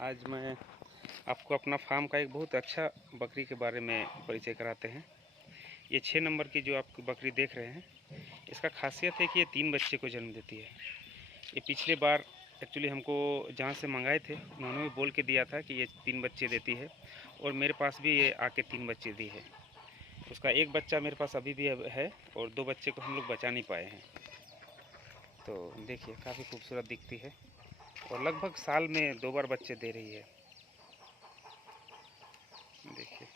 आज मैं आपको अपना फार्म का एक बहुत अच्छा बकरी के बारे में परिचय कराते हैं। ये 6 नंबर की जो आप बकरी देख रहे हैं, इसका खासियत है कि ये 3 बच्चे को जन्म देती है। ये पिछले बार एक्चुअली हमको जहाँ से मंगाए थे उन्होंने भी बोल के दिया था कि ये 3 बच्चे देती है, और मेरे पास भी ये आके 3 बच्चे दी है। उसका एक बच्चा मेरे पास अभी भी है और 2 बच्चे को हम लोग बचा नहीं पाए हैं। तो देखिए काफ़ी खूबसूरत दिखती है और लगभग साल में 2 बार बच्चे दे रही है। देखिए।